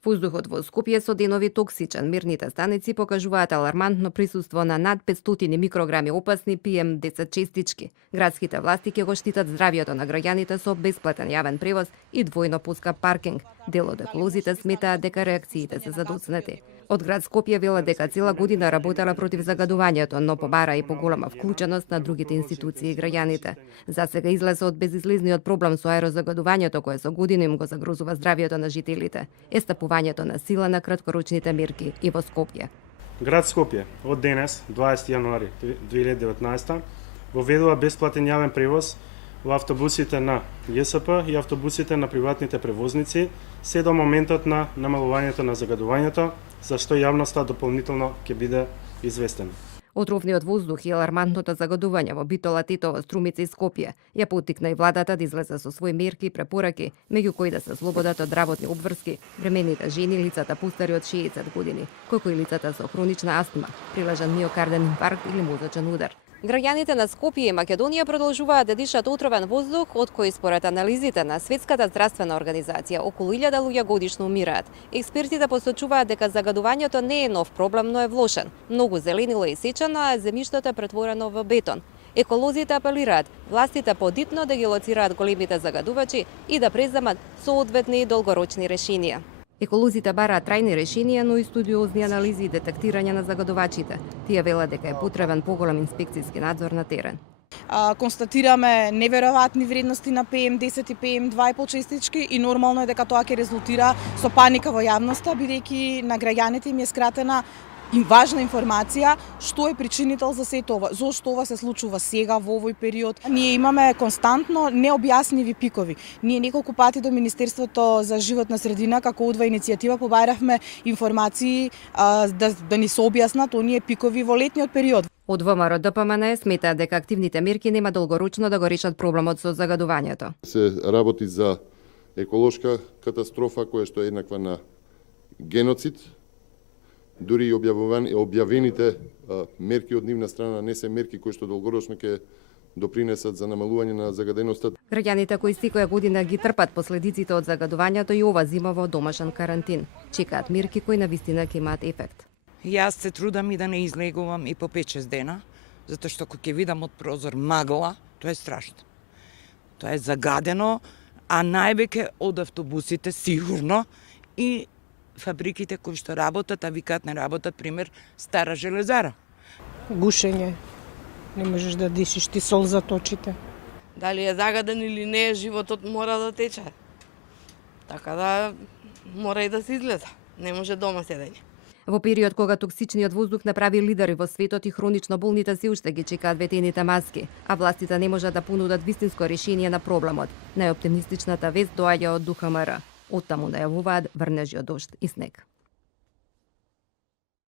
Воздухот во Скопје со денови токсичен. Мерните станици покажуваат алармантно присуство на над 500 микрограми опасни PM10 честички. Градските власти ќе го штитат здравјето на граѓаните со бесплатен јавен превоз и двојно поскап паркинг. Дел од еколозите сметаат дека реакциите се задоцнети. Од град Скопје велат дека цела година работела против загадувањето, но побара и поголема вклученост на другите институции и граѓаните. За сега излезе од безизлезниот проблем со аерозагадувањето кое со години им го загрозува здравјето на жителите. Естапувањето на сила на краткорочните мерки и во Скопје. Град Скопје од денес, 20 јануари 2019, воведува бесплатен јавен превоз во автобусите на ЈСП и автобусите на приватните превозници, се до моментот на намалувањето на загадувањето, за што јавноста дополнително ќе биде известена. Отровниот воздух и алармантното загадување во Битола, Тетово, Струмица и Скопје ја поттикна и владата да излезе со свои мерки и препораки, меѓу кои да се слободат од работни обврски, бремените жени, лицата постари од 60 години, како и лицата со хронична астма, прилежан миокарден инфаркт или мозочен удар. Граѓаните на Скопје и Македонија продолжуваат да дишат отровен воздух, од кој според анализите на Светската здравствена организација околу 1000 луѓе годишно умираат. Експертите посочуваат дека загадувањето не е нов проблем, но е влошен. Многу зеленило е исечено, а земјиштето е претворено во бетон. Еколозите апелираат властите подитно да ги лоцираат големите загадувачи и да преземат соодветни долгорочни решенија. Еколозите бараат трајни решенија, но и студиозни анализи и детектирање на загадувачите. Тие велат дека е потребен поголем инспекцијски надзор на терен. Констатираме неверојатни вредности на PM10 и PM2,5 честички и нормално е дека тоа ќе резултира со паника во јавноста, бидејќи на граѓаните им е скратена и важна информација што е причинител за сето ова, зошто ова се случува сега во овој период. Ние имаме константно необјасневи пикови. Ние неколку пати до Министерството за животна средина како удва иницијатива побаравме информации да ни се објаснат оние пикови во летниот период. Од ВМРО ДПМН сметаат дека активните мерки нема долгорочно да го решат проблемот со загадувањето. Се работи за еколошка катастрофа која што е еднаква на геноцид. Дури и објавените мерки од нивна страна не се мерки кои што долгорочно ќе допринесат за намалување на загаденоста. Граѓаните кои секоја година ги трпат последиците од загадувањето и ова зима во домашен карантин. Чекаат мерки кои навистина ќе имаат ефект. Јас се трудам и да не излегувам и по 5-6 дена, затоа што кога ќе видам од прозор магла, тоа е страшно. Тоа е загадено, а највеќе од автобусите сигурно и фабриките кои што работат, а викаат не работат, пример, Стара железара. Гушење. Не можеш да дишиш, ти сол зад очите. Дали е загаден или не, животот мора да тече. Така да мора и да се излезе. Не може дома седење. Во период кога токсичниот воздух направи лидери во светот и хронично болните се уште ги чекаат ветените маски, а властите не можат да понудат вистинско решение на проблемот. Најоптимистичната вест доаѓа од ДУХМР. Оттаму најавуваат врнежи од дожд и снег.